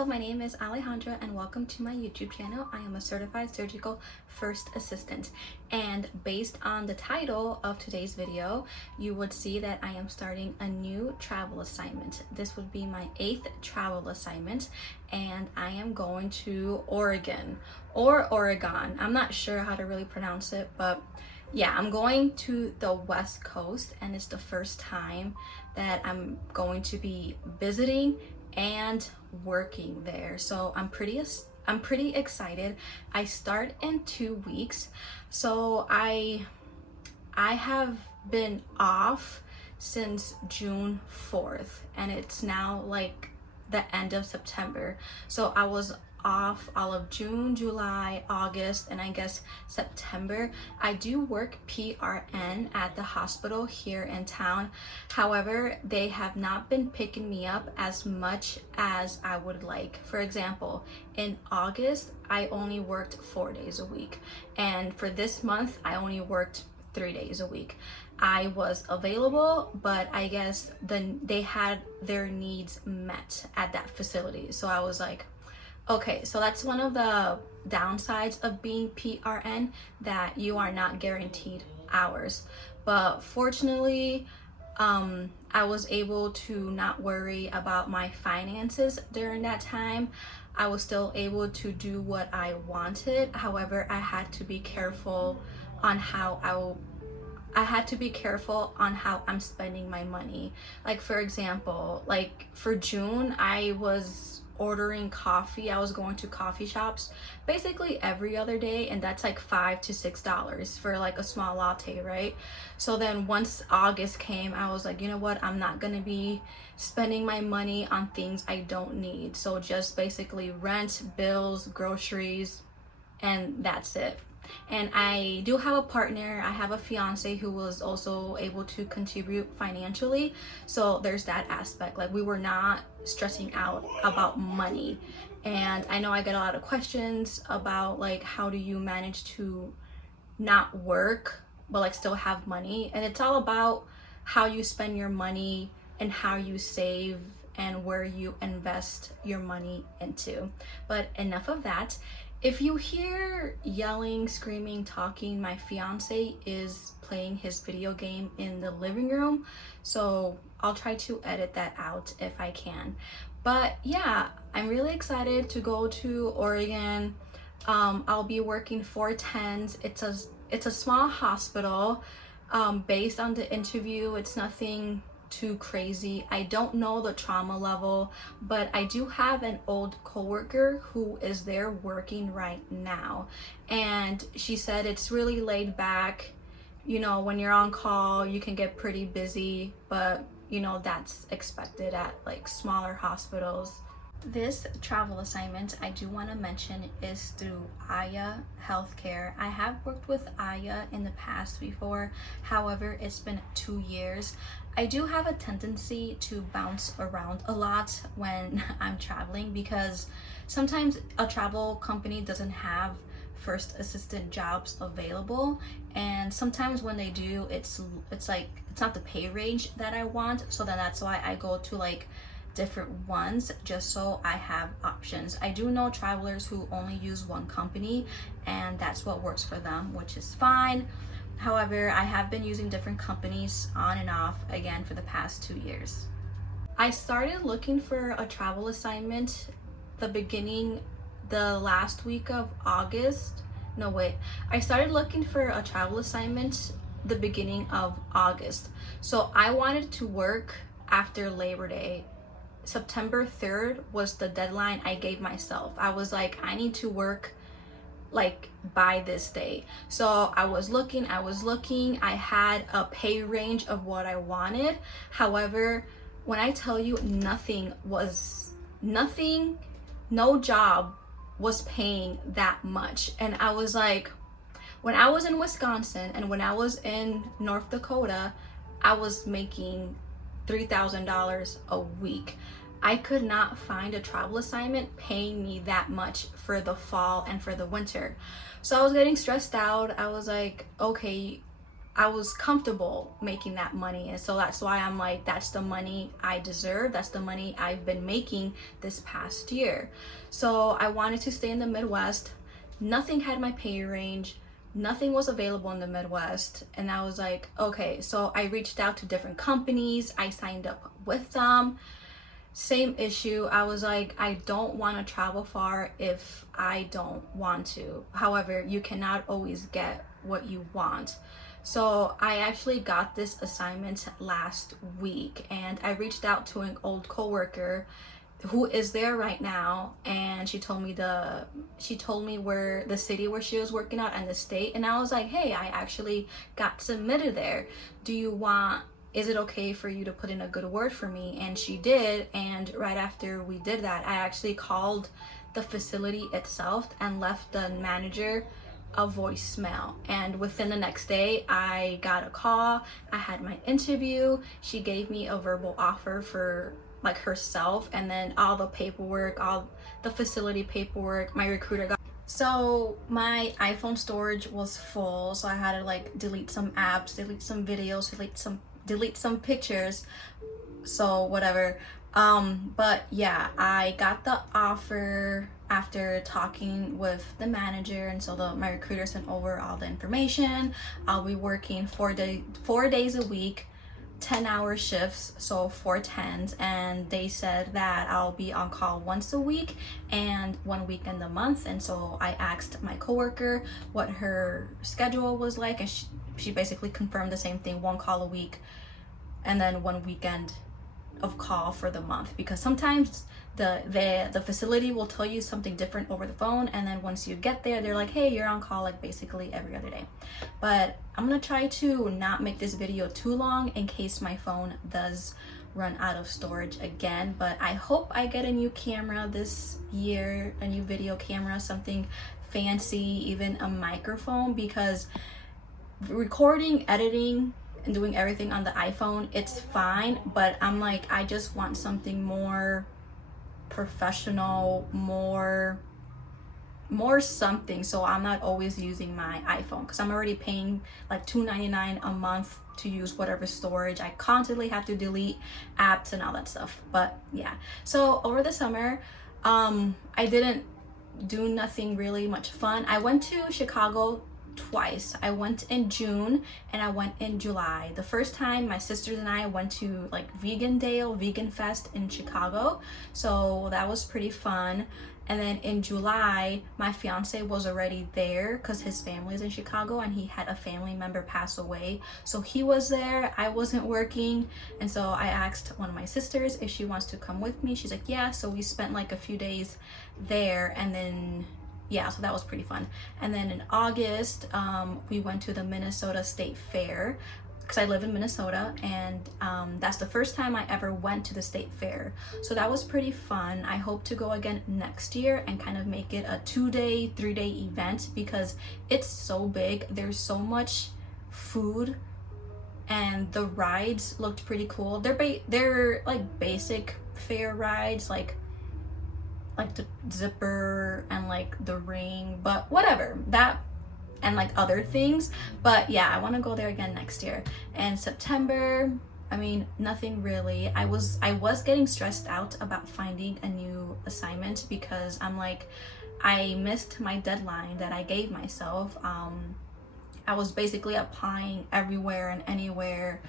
Hello, my name is Alejandra and welcome to my YouTube channel. I am a certified surgical first assistant, and based on the title of today's video, you would see that I am starting a new travel assignment. This would be my 8th travel assignment, and I am going to Oregon or Oregon. I'm not sure how to really pronounce it, but yeah, I'm going to the West Coast, and it's the first time that I'm going to be visiting and working there. So I'm pretty excited. I start in 2 weeks. So I have been off since June 4th, and it's now like the end of September. So I was off all of June, July, August, and I guess September. I do work PRN at the hospital here in town. However, they have not been picking me up as much as I would like. For example, in August, I only worked 4 days a week. And for this month, I only worked 3 days a week. I was available, but I guess they had their needs met at that facility. So I was like, okay, so that's one of the downsides of being PRN, that you are not guaranteed hours. But fortunately, I was able to not worry about my finances during that time. I was still able to do what I wanted. However, I had to be careful on how I'm spending my money. Like, for example, like for June, I was ordering coffee. I was going to coffee shops basically every other day, and that's like $5 to $6 for like a small latte, right? So then once August came, I was like, you know what, I'm not gonna be spending my money on things I don't need. So just basically rent, bills, groceries, and that's it. And I do have a partner. I have a fiance who was also able to contribute financially. So there's that aspect. Like, we were not stressing out about money. And I know I get a lot of questions about like, how do you manage to not work but like still have money? And it's all about how you spend your money and how you save and where you invest your money into. But enough of that. If you hear yelling, screaming, talking, my fiance is playing his video game in the living room, so I'll try to edit that out if I can. But yeah, I'm really excited to go to Oregon. I'll be working 410s. It's a small hospital. Based on the interview, it's nothing too crazy. I don't know the trauma level, but I do have an old coworker who is there working right now, and she said it's really laid back. You know, when you're on call, you can get pretty busy, but you know, that's expected at like smaller hospitals. This travel assignment, I do want to mention, is through Aya Healthcare. I have worked with Aya in the past before. However, it's been 2 years. I do have a tendency to bounce around a lot when I'm traveling, because sometimes a travel company doesn't have first assistant jobs available, and sometimes when they do, it's not the pay range that I want. So then that's why I go to like different ones, just so I have options. I do know travelers who only use one company, and that's what works for them, which is fine. However, I have been using different companies on and off again for the past 2 years. I started looking for a travel assignment the last week of August. No, wait. I started looking for a travel assignment the beginning of August. So I wanted to work after Labor Day. September 3rd was the deadline I gave myself. I was like, I need to work like by this day. So I was looking. I had a pay range of what I wanted. However, when I tell you no job was paying that much. And I was like, when I was in Wisconsin and when I was in North Dakota, I was making $3,000 a week. I could not find a travel assignment paying me that much for the fall and for the winter. So I was getting stressed out. I was like, okay, I was comfortable making that money. And so that's why I'm like, that's the money I deserve. That's the money I've been making this past year. So I wanted to stay in the Midwest. Nothing had my pay range. Nothing was available in the Midwest. And I was like, okay. So I reached out to different companies. I signed up with them. Same issue. I was like, I don't want to travel far if I don't want to. However, you cannot always get what you want. So I actually got this assignment last week, and I reached out to an old coworker who is there right now, and she told me where the city where she was working at and the state. And I was like, hey, I actually got submitted there. Is it okay for you to put in a good word for me? And she did. And right after we did that, I actually called the facility itself and left the manager a voicemail. And within the next day, I got a call. I had my interview. She gave me a verbal offer for like herself, and then all the paperwork, all the facility paperwork, my recruiter got. So my iPhone storage was full, so I had to like delete some apps, delete some videos, delete some pictures, so whatever. But yeah, I got the offer after talking with the manager, and so my recruiter sent over all the information. I'll be working 4 days a week, 10-hour shifts, so 4 10s, and they said that I'll be on call once a week and 1 weekend a month. And so I asked my coworker what her schedule was like, and she basically confirmed the same thing: 1 call a week and then 1 weekend of call for the month, because sometimes the facility will tell you something different over the phone, and then once you get there, they're like, hey, you're on call like basically every other day. But I'm gonna try to not make this video too long in case my phone does run out of storage again. But I hope I get a new camera this year, a new video camera, something fancy, even a microphone, because recording, editing, and doing everything on the iPhone, it's fine, but I'm like, I just want something more professional, more something, so I'm not always using my iPhone, because I'm already paying like $2.99 a month to use whatever storage. I constantly have to delete apps and all that stuff. But yeah, so over the summer, I didn't do nothing really much fun. I went to Chicago twice. I went in June and I went in July. The first time, my sisters and I went to like Vegan Fest in Chicago, so that was pretty fun. And then in July, my fiance was already there because his family is in Chicago, and he had a family member pass away, so he was there. I wasn't working, and so I asked one of my sisters if she wants to come with me. She's like, yeah. So we spent like a few days there, and then yeah, so that was pretty fun. And then in August, we went to the Minnesota State Fair, because I live in Minnesota, and that's the first time I ever went to the state fair. So that was pretty fun. I hope to go again next year and kind of make it a 2-day, 3-day event, because it's so big. There's so much food, and the rides looked pretty cool. They're like basic fair rides, like the zipper and like the ring, but whatever, that and like other things. But yeah, I want to go there again next year. And September, I mean, nothing really. I was getting stressed out about finding a new assignment, because I'm like, I missed my deadline that I gave myself. I was basically applying everywhere and anywhere.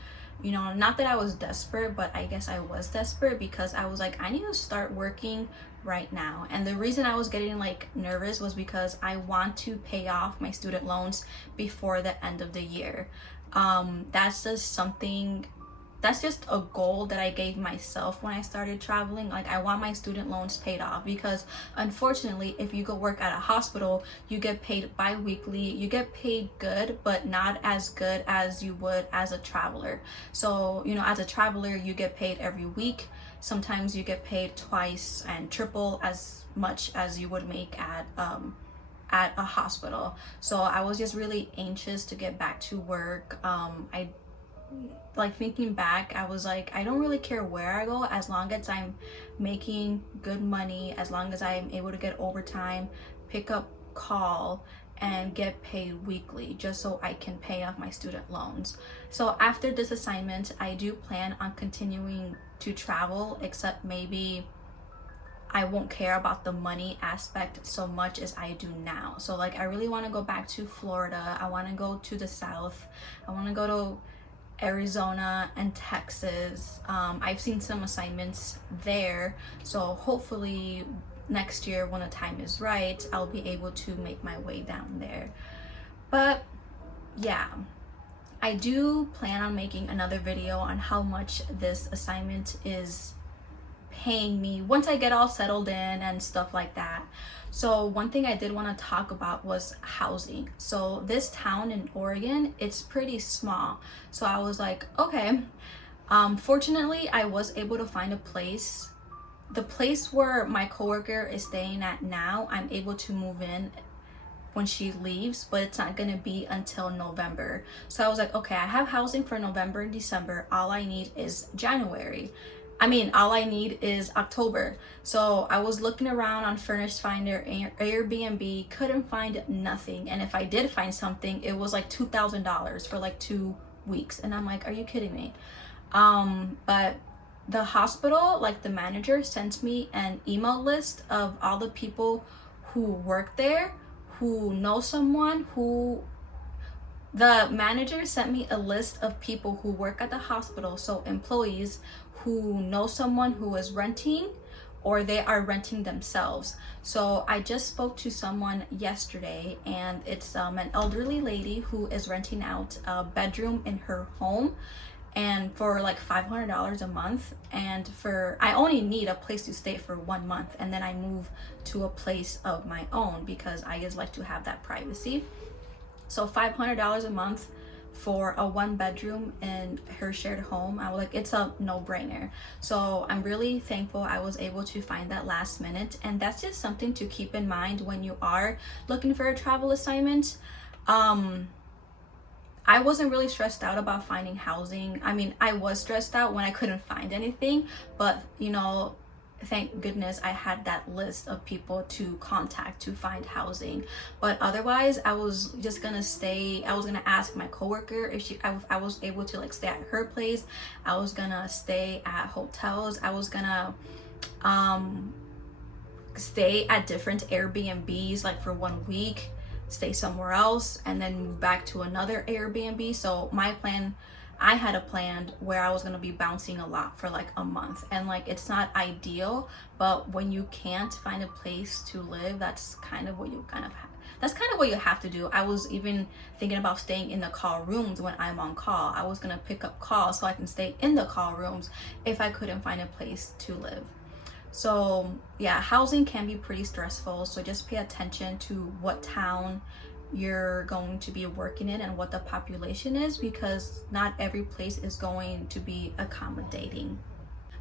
You know, not that I was desperate, but I guess I was desperate, because I was like, I need to start working right now. And the reason I was getting like nervous was because I want to pay off my student loans before the end of the year. That's just a goal that I gave myself when I started traveling. Like, I want my student loans paid off, because unfortunately, if you go work at a hospital, you get paid bi-weekly. You get paid good, but not as good as you would as a traveler. So, you know, as a traveler, you get paid every week. Sometimes you get paid twice and triple as much as you would make at a hospital. So I was just really anxious to get back to work. I like, thinking back, I was like, I don't really care where I go, as long as I'm making good money, as long as I'm able to get overtime, pick up call, and get paid weekly just so I can pay off my student loans. So after this assignment, I do plan on continuing to travel, except maybe I won't care about the money aspect so much as I do now. So like I really want to go back to Florida. I want to go to the South. I want to go to Arizona and Texas. I've seen some assignments there. So hopefully next year when the time is right, I'll be able to make my way down there. But yeah, I do plan on making another video on how much this assignment is paying me once I get all settled in and stuff like that. So one thing I did want to talk about was housing. So this town in Oregon, it's pretty small. So I was like, okay, fortunately I was able to find a place. The place where my coworker is staying at now, I'm able to move in when she leaves, but it's not gonna be until November. So I was like, okay, I have housing for November and December. All I need is January. All I need is October. So I was looking around on Furnished Finder, Airbnb, couldn't find nothing. And if I did find something, it was like $2,000 for like 2 weeks. And I'm like, are you kidding me? But the hospital, like the manager sent me an email list of all the people who work there, who know someone who, the manager sent me a list of people who work at the hospital, so employees who know someone who is renting or they are renting themselves. So I just spoke to someone yesterday, and it's an elderly lady who is renting out a bedroom in her home, and for like $500 a month. And I only need a place to stay for 1 month, and then I move to a place of my own because I just like to have that privacy. So $500 a month for a 1 bedroom in her shared home, I was like, it's a no-brainer. So I'm really thankful I was able to find that last minute, and that's just something to keep in mind when you are looking for a travel assignment. I wasn't really stressed out about finding housing. I was stressed out when I couldn't find anything, but thank goodness I had that list of people to contact to find housing. But otherwise, I was just gonna stay. I was gonna ask my coworker if I was able to like stay at her place. I was gonna stay at hotels. I was gonna stay at different Airbnbs like for 1 week, stay somewhere else, and then move back to another Airbnb. So I had a plan where I was going to be bouncing a lot for like a month, and like it's not ideal, but when you can't find a place to live, that's kind of what you have to do. I was even thinking about staying in the call rooms when I'm on call. I was going to pick up calls so I can stay in the call rooms if I couldn't find a place to live. So yeah, housing can be pretty stressful, so just pay attention to what town you're going to be working in and what the population is, because not every place is going to be accommodating.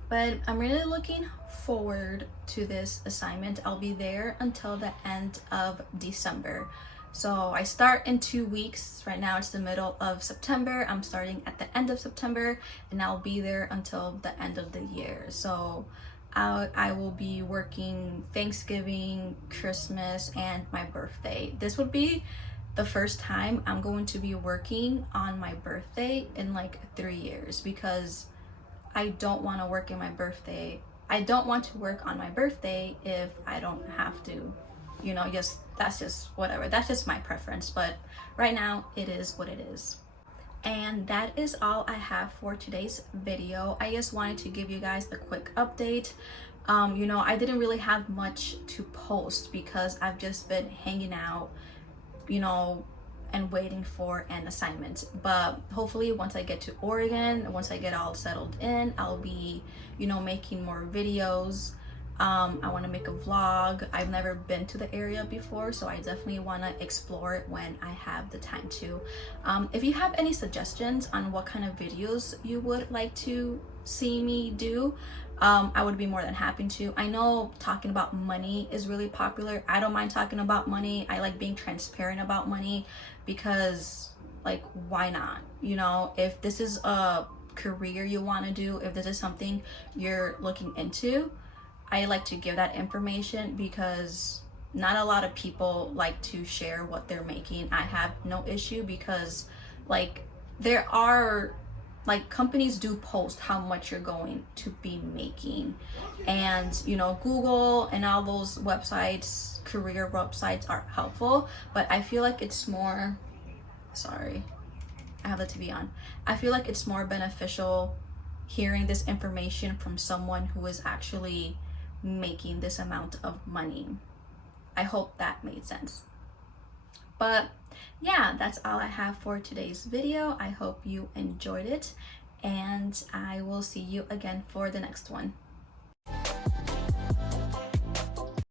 But I'm really looking forward to this assignment. I'll be there until the end of December. So I start in 2 weeks. Right now it's the middle of September. I'm starting at the end of September, and I'll be there until the end of the year. So I will be working Thanksgiving, Christmas, and my birthday. This would be the first time I'm going to be working on my birthday in like 3 years, because I don't want to work in my birthday. I don't want to work on my birthday if I don't have to, that's just whatever. That's just my preference. But right now it is what it is. And that is all I have for today's video. I just wanted to give you guys a quick update. I didn't really have much to post because I've just been hanging out, and waiting for an assignment. But hopefully once I get to Oregon, once I get all settled in, I'll be, making more videos. I want to make a vlog. I've never been to the area before, so I definitely want to explore it when I have the time to. If you have any suggestions on what kind of videos you would like to see me do, I would be more than happy to. I know talking about money is really popular. I don't mind talking about money. I like being transparent about money because, like, why not? If this is a career you want to do, if this is something you're looking into, I like to give that information because not a lot of people like to share what they're making. I have no issue because like there are like companies do post how much you're going to be making, and you know, Google and all those websites, career websites are helpful, but I feel like it's more, sorry, I have the TV on. I feel like it's more beneficial hearing this information from someone who is actually making this amount of money. I hope that made sense. But yeah, that's all I have for today's video. I hope you enjoyed it, and I will see you again for the next one.